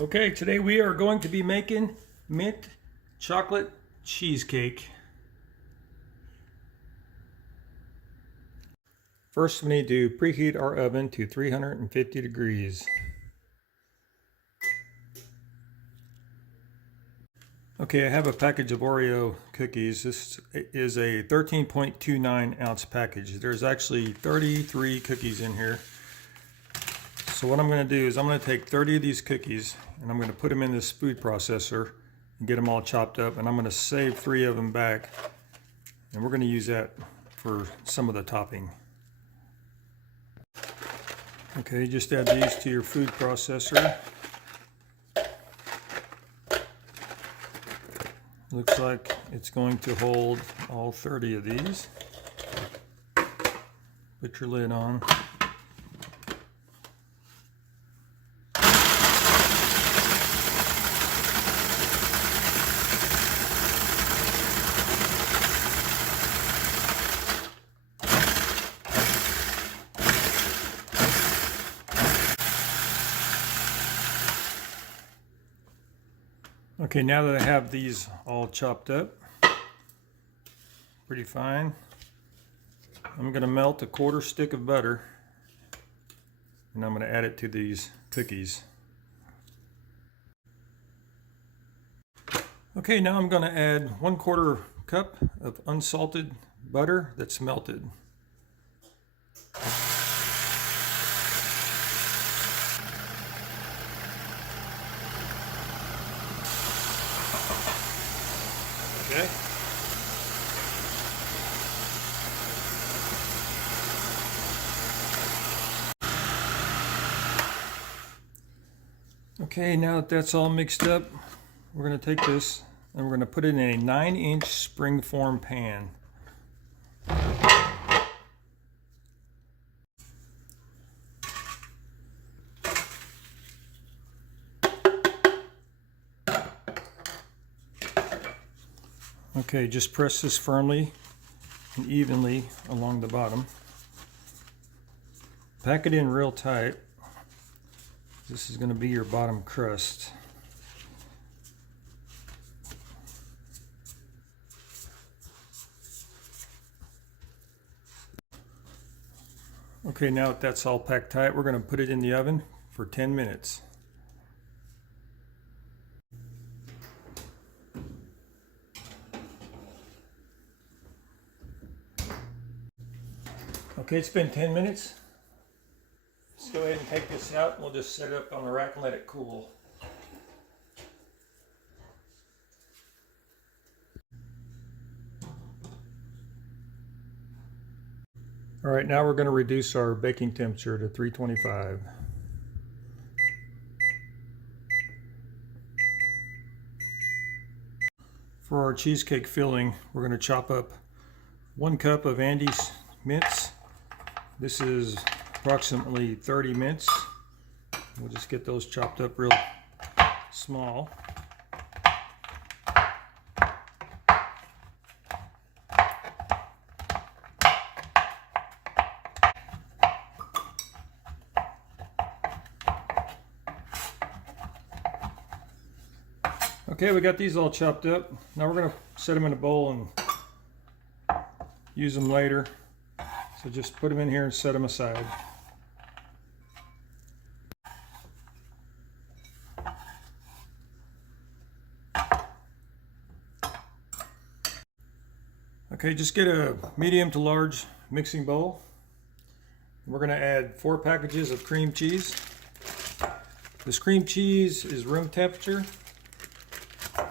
Okay, today we are going to be making mint chocolate cheesecake. First we need to preheat our oven to 350 degrees. Okay, I have a package of Oreo cookies. This is a 13.29 ounce package. There's actually 33 cookies in here. So what I'm going to do is I'm going to take 30 of these cookies and I'm going to put them in this food processor and get them all chopped up, and I'm going to save 3 of them back, and we're going to use that for some of the topping. Okay, just add these to your food processor. Looks like it's going to hold all 30 of these. Put your lid on. Okay, now that I have these all chopped up, pretty fine, I'm going to melt a 1/4 stick of butter and I'm going to add it to these cookies. Okay, now I'm going to add 1/4 cup of unsalted butter that's melted. Okay. Okay, now that that's all mixed up, we're going to take this and we're going to put it in a 9-inch springform pan. Okay, just press this firmly and evenly along the bottom. Pack it in real tight. This is going to be your bottom crust. Okay, now that that's all packed tight, we're going to put it in the oven for 10 minutes. Okay, it's been 10 minutes. Let's go ahead and take this out and we'll just set it up on the rack and let it cool. All right, now we're going to reduce our baking temperature to 325. For our cheesecake filling, we're going to chop up 1 cup of Andes mints. This is approximately 30 mints. We'll just get those chopped up real small. Okay, we got these all chopped up. Now we're going to set them in a bowl and use them later. So just put them in here and set them aside. Okay, just get a medium to large mixing bowl. We're going to add 4 packages of cream cheese. This cream cheese is room temperature.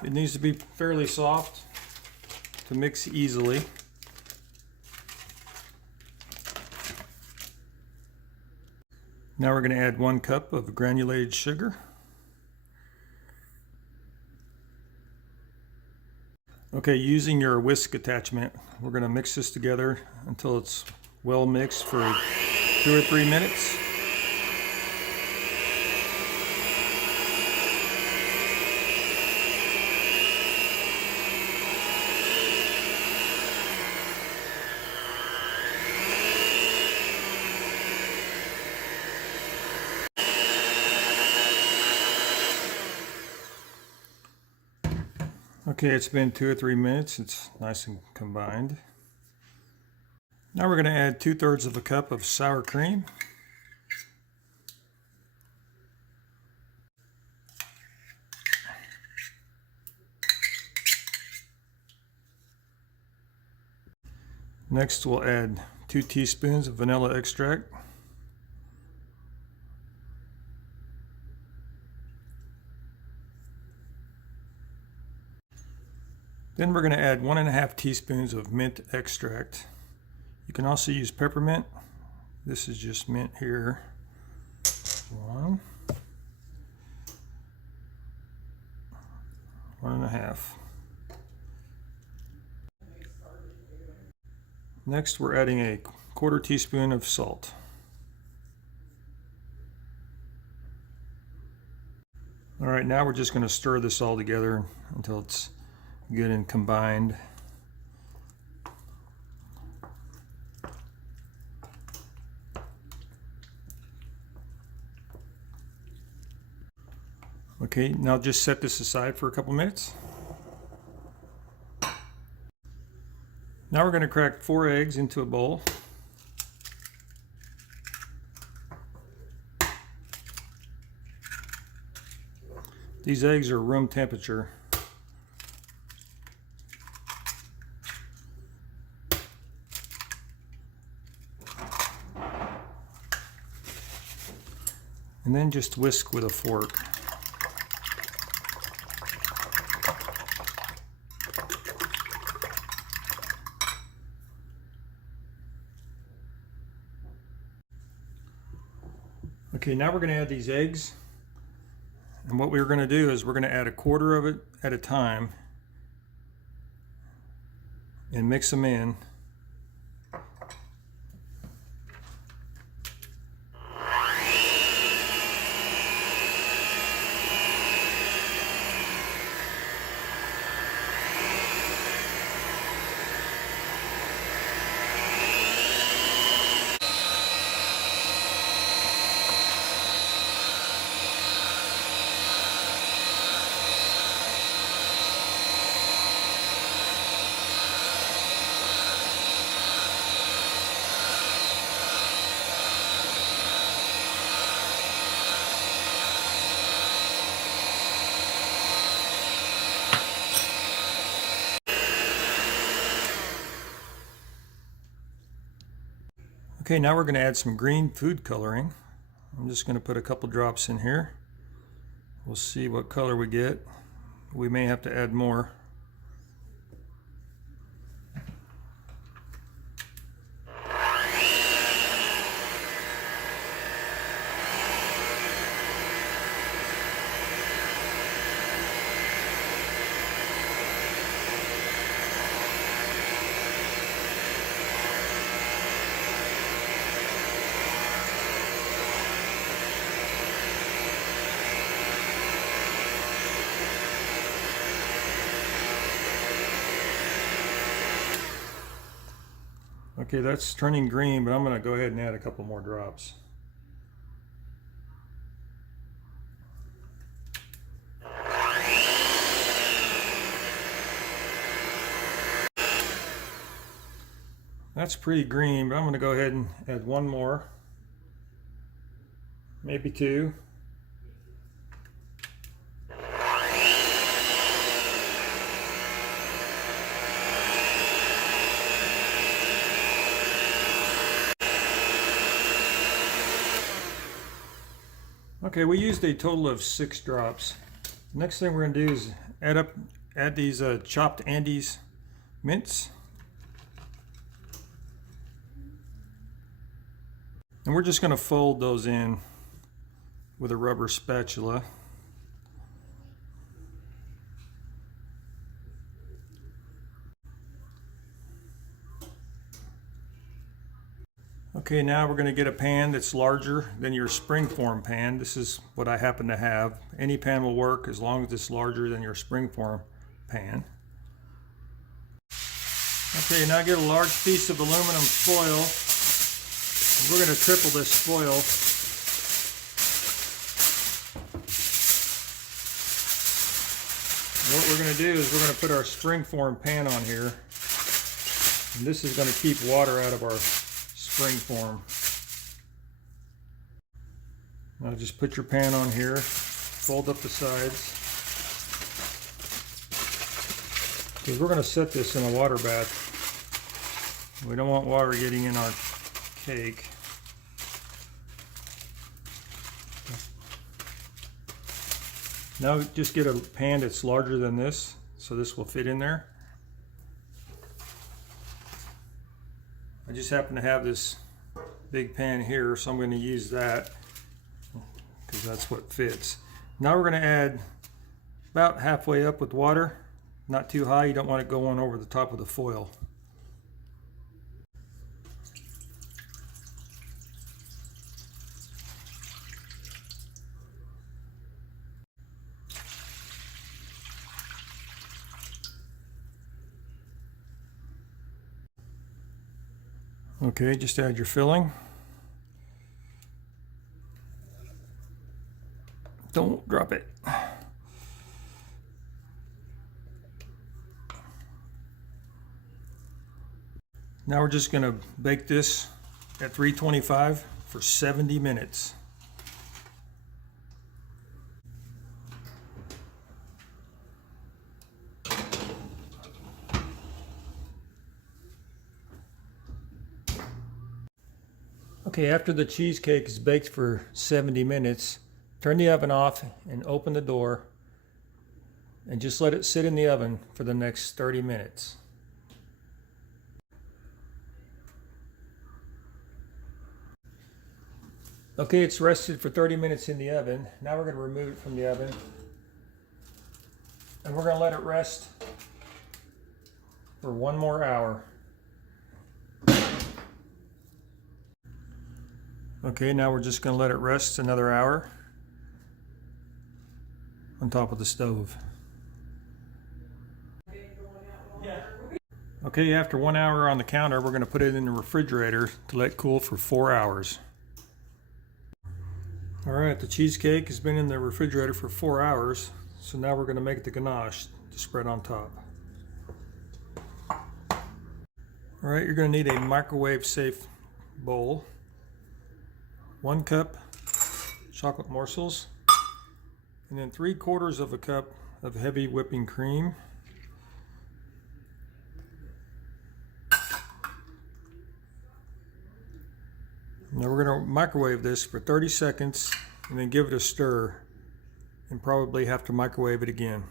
It needs to be fairly soft to mix easily. Now we're going to add 1 cup of granulated sugar. Okay, using your whisk attachment, we're going to mix this together until it's well mixed for 2 or 3 minutes. Okay, it's been 2 or 3 minutes. It's nice and combined. Now we're going to add 2/3 of a cup of sour cream. Next we'll add 2 teaspoons of vanilla extract. Then we're going to add 1½ teaspoons of mint extract. You can also use peppermint. This is just mint here. 1, 1½. Next we're adding a 1/4 teaspoon of salt. Alright, now we're just going to stir this all together until it's good and combined. Okay, now just set this aside for a couple minutes. Now we're going to crack 4 eggs into a bowl. These eggs are room temperature. And then just whisk with a fork. Okay, now we're going to add these eggs. And what we're going to do is we're going to add 1/4 of it at a time and mix them in. Okay, now we're going to add some green food coloring. I'm just going to put a couple drops in here. We'll see what color we get. We may have to add more. Okay, that's turning green, but I'm going to go ahead and add a couple more drops. That's pretty green, but I'm going to go ahead and add one more, maybe 2. Okay, we used a total of 6 drops. Next thing we're going to do is add these chopped Andes mints. And we're just going to fold those in with a rubber spatula. Okay, now we're going to get a pan that's larger than your springform pan. This is what I happen to have. Any pan will work as long as it's larger than your springform pan. Okay, now get a large piece of aluminum foil. We're going to triple this foil. What we're going to do is we're going to put our springform pan on here. And this is going to keep water out of our springform. Now just put your pan on here, fold up the sides. Because we're going to set this in a water bath. We don't want water getting in our cake. Now just get a pan that's larger than this, so this will fit in there. I just happen to have this big pan here, so I'm going to use that because that's what fits. Now we're going to add about halfway up with water, not too high. You don't want it going over the top of the foil. Okay, just add your filling. Don't drop it. Now we're just going to bake this at 325 for 70 minutes. Okay, after the cheesecake is baked for 70 minutes, turn the oven off and open the door and just let it sit in the oven for the next 30 minutes. Okay, it's rested for 30 minutes in the oven. Now we're going to remove it from the oven and we're going to let it rest for 1 more hour. Okay, now we're just going to let it rest another hour on top of the stove. Okay, after 1 hour on the counter, we're going to put it in the refrigerator to let cool for 4 hours. Alright, the cheesecake has been in the refrigerator for 4 hours, so now we're going to make the ganache to spread on top. Alright, you're going to need a microwave safe bowl, 1 cup chocolate morsels, and then 3/4 of a cup of heavy whipping cream. Now we're going to microwave this for 30 seconds and then give it a stir and probably have to microwave it again.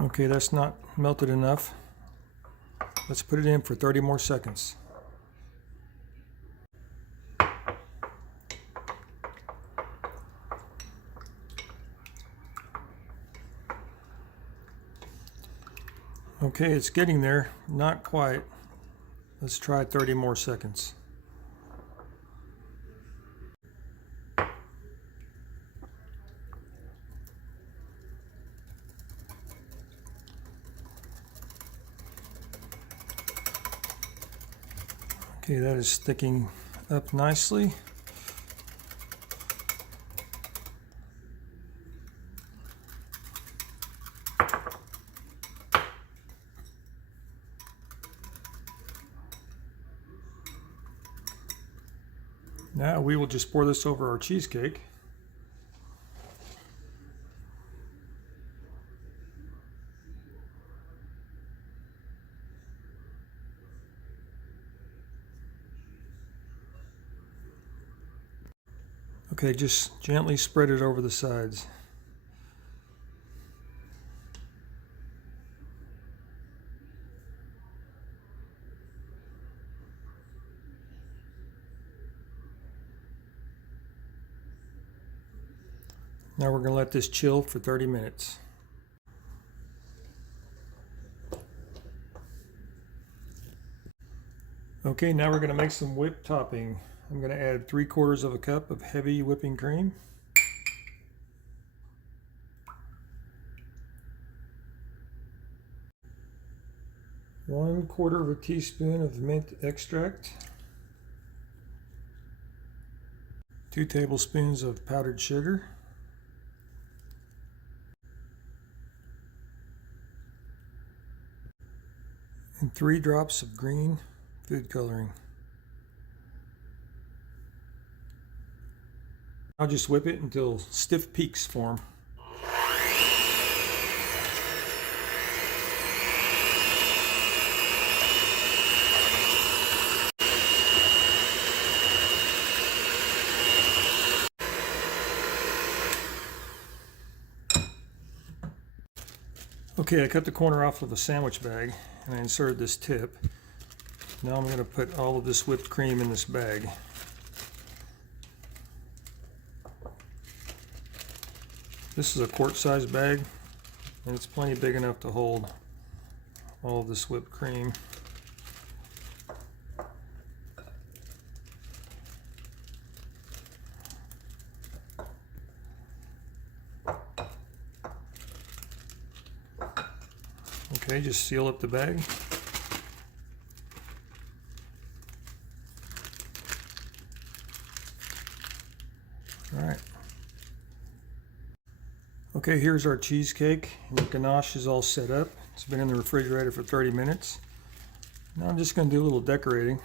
Okay, that's not melted enough. Let's put it in for 30 more seconds. Okay, it's getting there. Not quite. Let's try 30 more seconds. Okay, that is sticking up nicely. Now we will just pour this over our cheesecake. Okay, just gently spread it over the sides. Now we're going to let this chill for 30 minutes. Okay, now we're going to make some whipped topping. I'm going to add 3/4 of a cup of heavy whipping cream. 1/4 teaspoon of mint extract, 2 tablespoons of powdered sugar, and 3 drops of green food coloring. I'll just whip it until stiff peaks form. Okay, I cut the corner off of a sandwich bag and I inserted this tip. Now I'm going to put all of this whipped cream in this bag. This is a quart-sized bag and it's plenty big enough to hold all of this whipped cream. Okay, just seal up the bag. All right. Okay, here's our cheesecake. And the ganache is all set up. It's been in the refrigerator for 30 minutes. Now I'm just going to do a little decorating.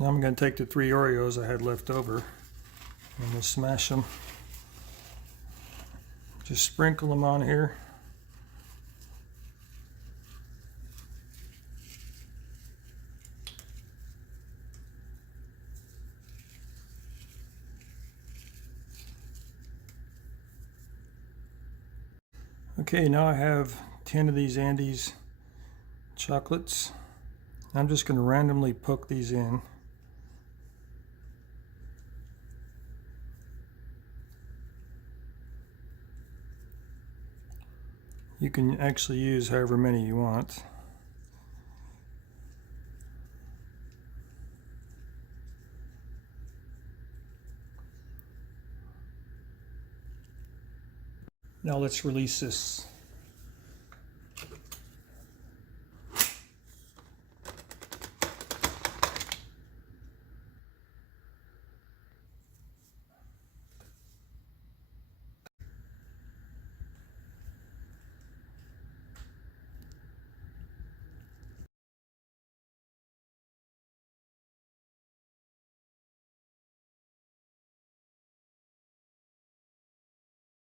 Now I'm going to take the 3 Oreos I had left over and we'll smash them. Just sprinkle them on here. Okay, now I have 10 of these Andes chocolates. I'm just going to randomly poke these in. You can actually use however many you want. Now let's release this